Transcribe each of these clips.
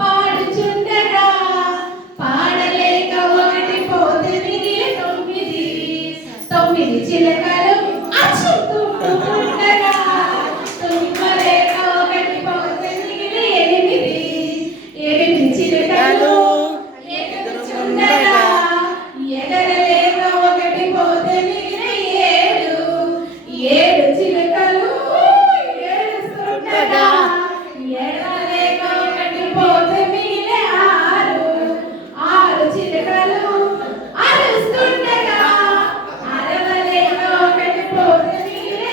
పాడుచుండగా పాడలేక ఒకటి పోతే మిగిలి తొమ్మిది చిలకలు అచ్చుకుంటుండగా తుమ్మలేక ఒకటి పోతే మిగిలి ఎనిమిది చిలకలు ఎగురుచుండగా ఎగరలేక ఒకటి పోతే మిగిలి ఏడు చిలకలు ఏడుస్తుండగా ఎగరలేక ఒకటి పోతే మిగిలి ఆరు చిలకలు అరుస్తుండగా అరవలేక ఒకటి పోతే మిగిలి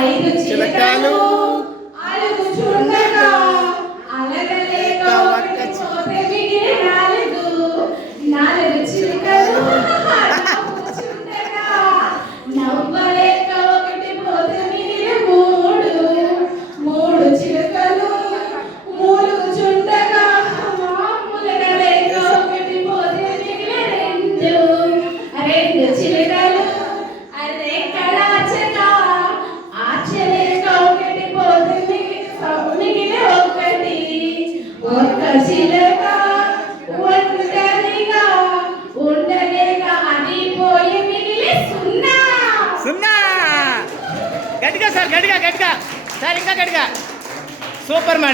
ఐదు చిలకలు అలుగుచుండగా అలగలేక ఒకటి పోతే మిగిలి నాలుగు చిలకలు నవ్వుచుండగా నవ్వలేక ఒకటి పోతే మిగిలి మూడు చిలకలు మూలుగుచుండగా ములగలేక ఒకటి పోతే మిగిలి రెండు చిలకలు రెక్కలాచగా ఆచలేక ఒకటి పోతే మిగిలి ఒక్క చిలక ఒంటరిగా ఉండలేక అది పోయి మిగిలి సున్నా. గట్టిగా సార్, గట్టిగా సార్, ఇంకా గట్టిగా. Super madam.